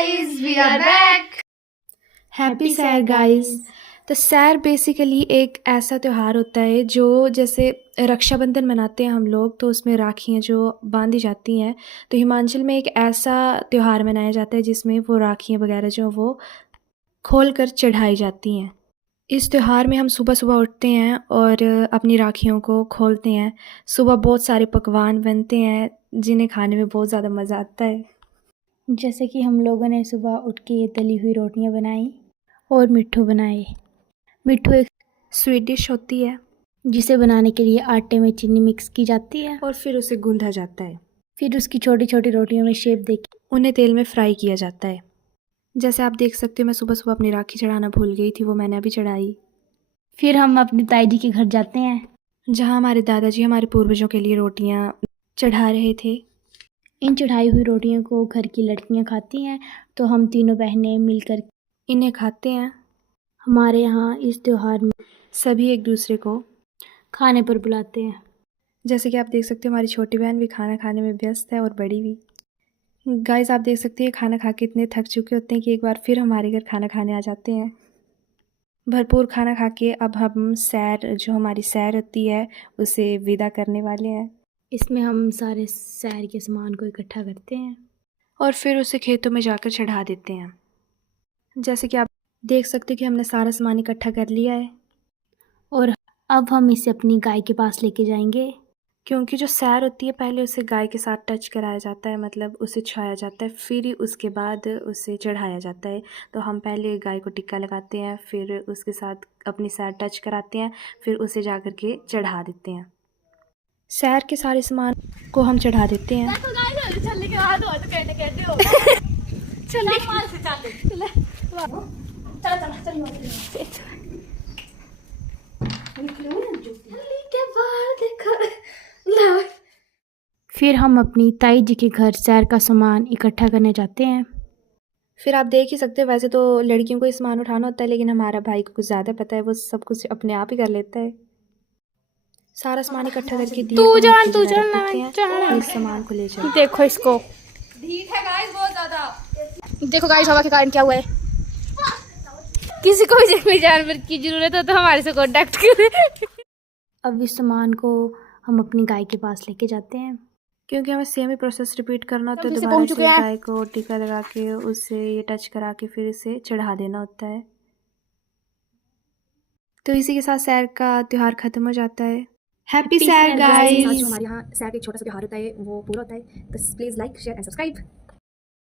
guys, we are back. Happy सैर guys. तो सैर बेसिकली एक ऐसा त्यौहार होता है जो जैसे रक्षाबंधन मनाते हैं हम लोग, तो उसमें राखियाँ जो बांधी जाती हैं, तो हिमाचल में एक ऐसा त्यौहार मनाया जाता है जिसमें वो राखियाँ वगैरह जो वो खोल कर चढ़ाई जाती हैं। इस त्यौहार में हम सुबह सुबह उठते हैं और अपनी राखियों को खोलते हैं। सुबह बहुत सारे पकवान बनते हैं जिन्हें खाने में बहुत ज़्यादा मज़ा आता है। जैसे कि हम लोगों ने सुबह उठ के ये तली हुई रोटियां बनाई और मिट्ठू बनाए। मिट्ठू एक स्वीट डिश होती है जिसे बनाने के लिए आटे में चीनी मिक्स की जाती है और फिर उसे गूंधा जाता है। फिर उसकी छोटी छोटी रोटियों में शेप देके उन्हें तेल में फ्राई किया जाता है। जैसे आप देख सकते हो, मैं सुबह सुबह अपनी राखी चढ़ाना भूल गई थी, वो मैंने अभी चढ़ाई। फिर हम अपनी ताई जी के घर जाते हैं जहाँ हमारे दादाजी हमारे पूर्वजों के लिए रोटियाँ चढ़ा रहे थे। इन चढ़ाई हुई रोटियों को घर की लड़कियां खाती हैं, तो हम तीनों बहनें मिलकर इन्हें खाते हैं। हमारे यहाँ इस त्योहार में सभी एक दूसरे को खाने पर बुलाते हैं। जैसे कि आप देख सकते हो, हमारी छोटी बहन भी खाना खाने में व्यस्त है और बड़ी भी। गाइस, आप देख सकते हैं खाना खा के इतने थक चुके होते हैं कि एक बार फिर हमारे घर खाना खाने आ जाते हैं। भरपूर खाना खा के अब हम सैर, जो हमारी सैर होती है, उसे विदा करने वाले हैं। इसमें हम सारे सैर के सामान को इकट्ठा करते हैं और फिर उसे खेतों में जाकर चढ़ा देते हैं। जैसे कि आप देख सकते हैं कि हमने सारा सामान इकट्ठा कर लिया है और अब हम इसे अपनी गाय के पास लेके जाएंगे। क्योंकि जो सैर होती है पहले उसे गाय के साथ टच कराया जाता है, मतलब उसे छुआया जाता है, फिर ही उसके बाद उसे चढ़ाया जाता है। तो हम पहले गाय को टिक्का लगाते हैं, फिर उसके साथ अपनी सैर टच कराते हैं, फिर उसे जा कर के चढ़ा देते हैं। सैर के सारे सामान को हम चढ़ा देते हैं। फिर हम अपनी ताई जी के घर सैर का सामान इकट्ठा करने जाते हैं। फिर आप देख ही सकते हो, वैसे तो लड़कियों को ये सामान उठाना होता है, लेकिन हमारा भाई को कुछ ज़्यादा पता है, वो सब कुछ अपने आप ही कर लेता है। सारा सामान इकट्ठा करके दिए को हम फ्रिज में रख देते हैं और इस सामान को ले चलते। देखो इसको, ठीक है गाइस, बहुत ज्यादा। देखो गाइस हवा के कारण क्या हुआ है। किसी को भी जंगली जानवर की जरूरत हो तो हमारे से कांटेक्ट करें। अब इस सामान को हम अपनी गाय के पास लेके जाते हैं क्योंकि हमें सेम ही प्रोसेस रिपीट करना होता है। फिर से दोबारा पहुंच से चुके हैं। गाय को टीका लगा के उसे ये टच करा के फिर इसे चढ़ा देना होता है। तो इसी के साथ सैर का त्यौहार खत्म हो जाता है। हैप्पी सैर गाइस। हमारे यहाँ सैर का एक छोटा सा त्यौहार होता है, वो पूरा होता है। तो please like, share and subscribe.